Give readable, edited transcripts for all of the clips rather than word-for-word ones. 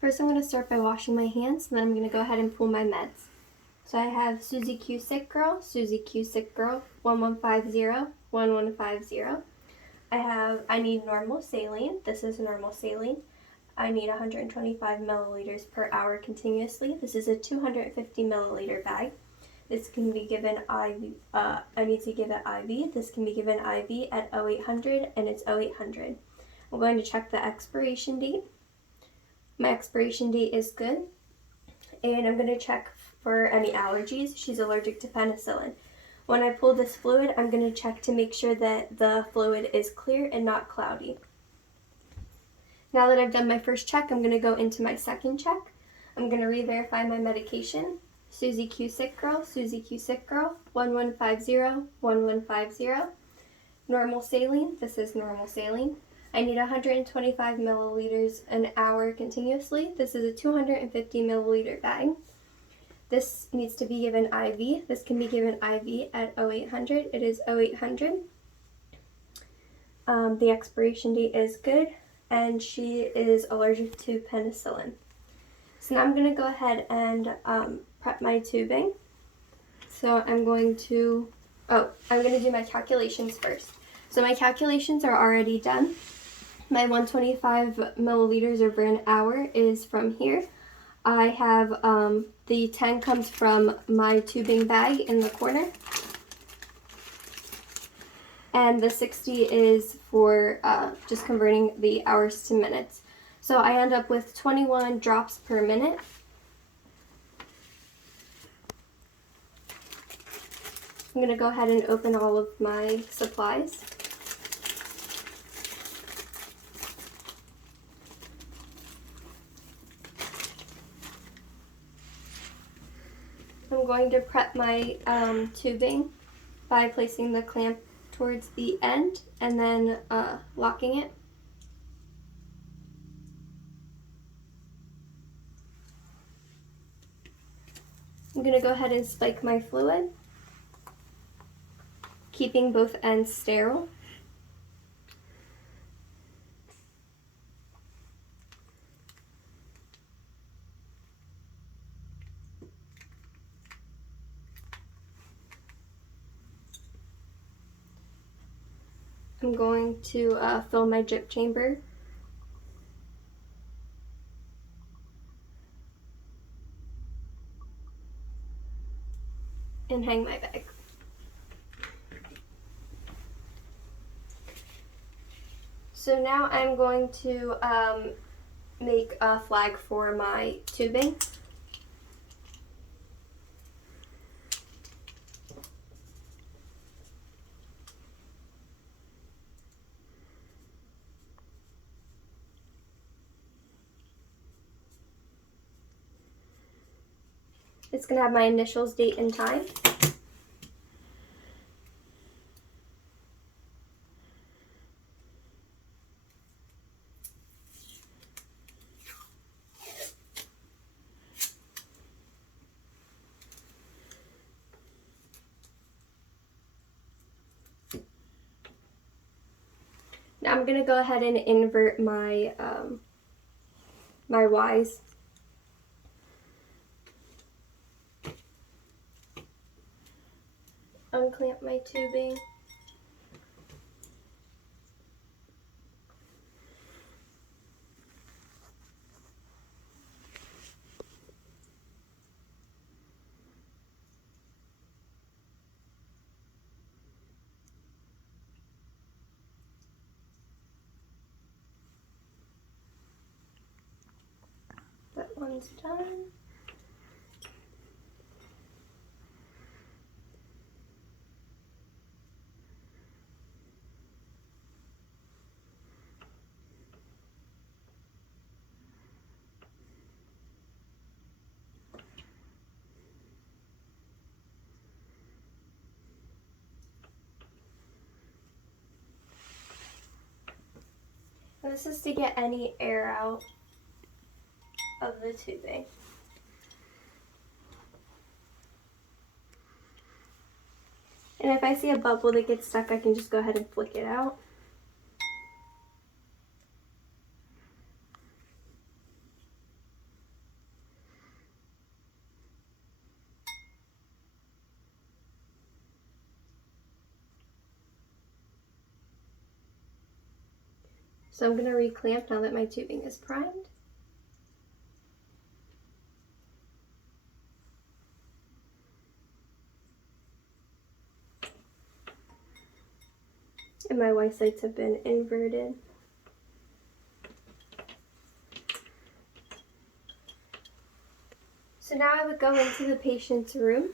First, I'm going to start by washing my hands, and then I'm going to go ahead and pull my meds. So I have Susie Q Sick Girl, Susie Q Sick Girl, 1150, 1150. I need normal saline. This is normal saline. I need 125 milliliters per hour continuously. This is a 250 milliliter bag. This can be given IV. I need to give it IV. This can be given IV at 0800, and it's 0800. I'm going to check the expiration date. My expiration date is good. And I'm going to check for any allergies. She's allergic to penicillin. When I pull this fluid, I'm going to check to make sure that the fluid is clear and not cloudy. Now that I've done my first check, I'm going to go into my second check. I'm going to re-verify my medication. Susie Q Sick Girl, Susie Q Sick Girl, 1150, 1150. Normal saline, this is normal saline. I need 125 milliliters an hour continuously. This is a 250 milliliter bag. This needs to be given IV. This can be given IV at 0800. It is 0800. The expiration date is good, and she is allergic to penicillin. So now I'm going to go ahead and prep my tubing. So I'm going to do my calculations first. So my calculations are already done. My 125 milliliters over an hour is from here. I have the 10 comes from my tubing bag in the corner. And the 60 is for just converting the hours to minutes. So I end up with 21 drops per minute. I'm going to go ahead and open all of my supplies. I'm going to prep my tubing by placing the clamp towards the end and then locking it. I'm going to go ahead and spike my fluid, keeping both ends sterile. I'm going to fill my drip chamber. And hang my bag. So now I'm going to make a flag for my tubing. It's going to have my initials, date, and time. Now I'm going to go ahead and invert my my Y's. Unclamp my tubing. That one's done. And this is to get any air out of the tubing. And if I see a bubble that gets stuck, I can just go ahead and flick it out. So I'm going to reclamp now that my tubing is primed. And my Y sites have been inverted. So now I would go into the patient's room,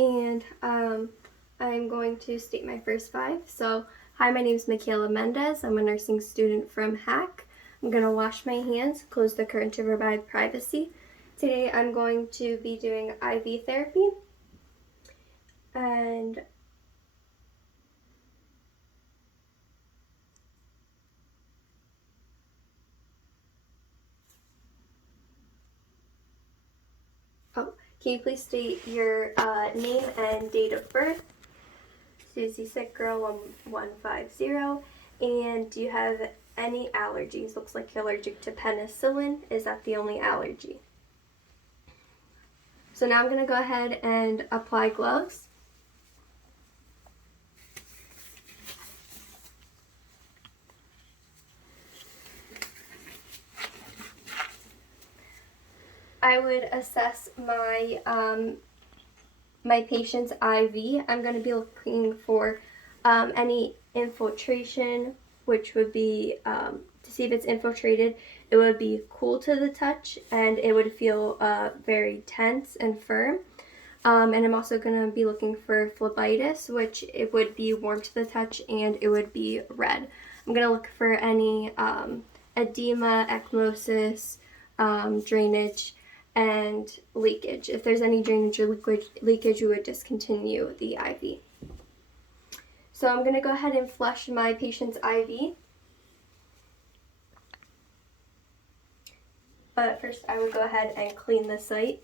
and I'm going to state my first 5. So, hi, my name is Michaela Mendez. I'm a nursing student from HAC. I'm going to wash my hands, close the curtain to provide privacy. Today I'm going to be doing IV therapy, and can you please state your name and date of birth? Susie, sick girl 1150. And do you have any allergies? Looks like you're allergic to penicillin. Is that the only allergy? So now I'm going to go ahead and apply gloves. I would assess my my patient's IV. I'm going to be looking for any infiltration, which would be to see if it's infiltrated. It would be cool to the touch, and it would feel very tense and firm. And I'm also going to be looking for phlebitis, which it would be warm to the touch and it would be red. I'm going to look for any edema, ecchymosis, drainage, and leakage. If there's any drainage or leakage, we would discontinue the IV. So I'm going to go ahead and flush my patient's IV. But first I would go ahead and clean the site.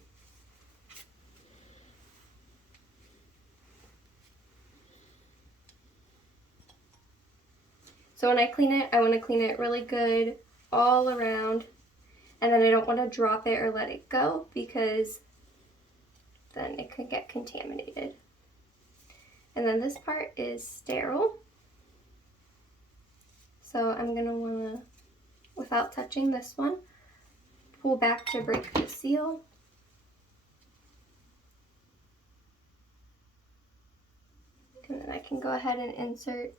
So when I clean it, I want to clean it really good all around, and then I don't want to drop it or let it go because then it could get contaminated. And then this part is sterile. So I'm going to want to, without touching this one, pull back to break the seal. And then I can go ahead and insert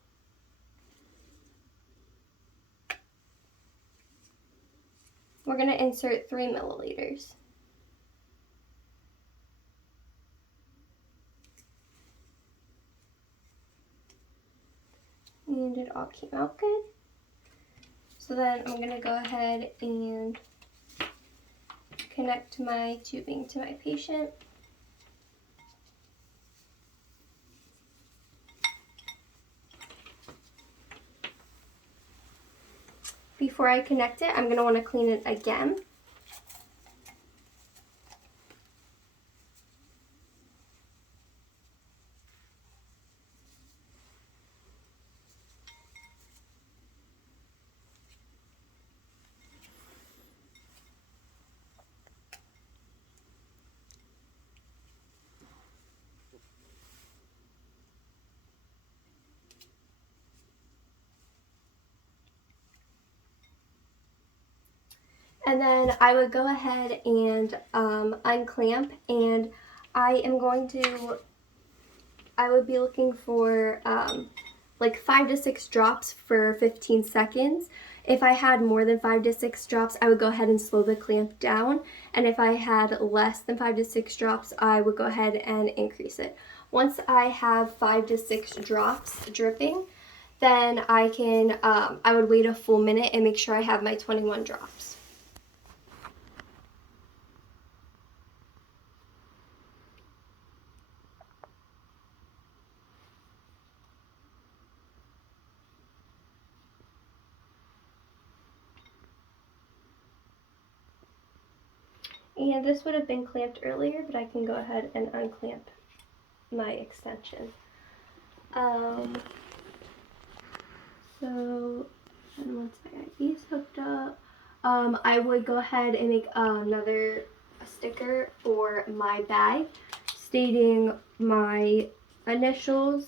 We're going to insert 3 milliliters. And it all came out good. So then I'm going to go ahead and connect my tubing to my patient. Before I connect it, I'm going to want to clean it again. And then I would go ahead and unclamp, and I would be looking for like 5 to 6 drops for 15 seconds. If I had more than 5 to 6 drops, I would go ahead and slow the clamp down. And if I had less than 5 to 6 drops, I would go ahead and increase it. Once I have 5 to 6 drops dripping, then I would wait a full minute and make sure I have my 21 drops. And this would have been clamped earlier, but I can go ahead and unclamp my extension. So, and once my IV is hooked up, I would go ahead and make another sticker for my bag stating my initials,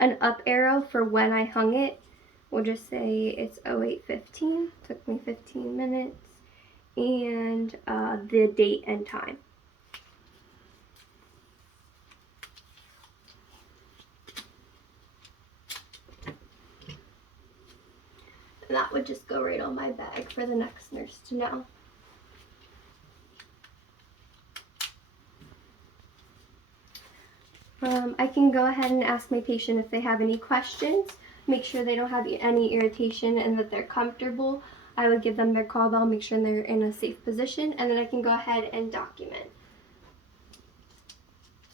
an up arrow for when I hung it, We'll just say it's 08:15, took me 15 minutes, and the date and time. And that would just go right on my bag for the next nurse to know. I can go ahead and ask my patient if they have any questions, make sure they don't have any irritation and that they're comfortable. I would give them their call bell, make sure they're in a safe position, and then I can go ahead and document.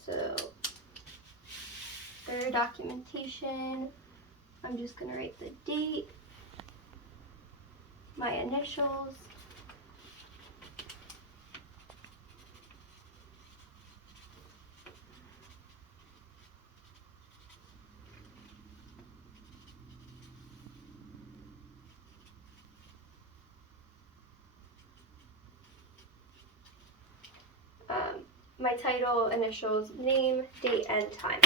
So, their documentation, I'm just going to write the date, my initials, my title, initials, name, date, and time.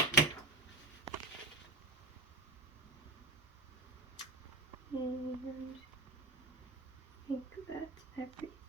And I think that's everything.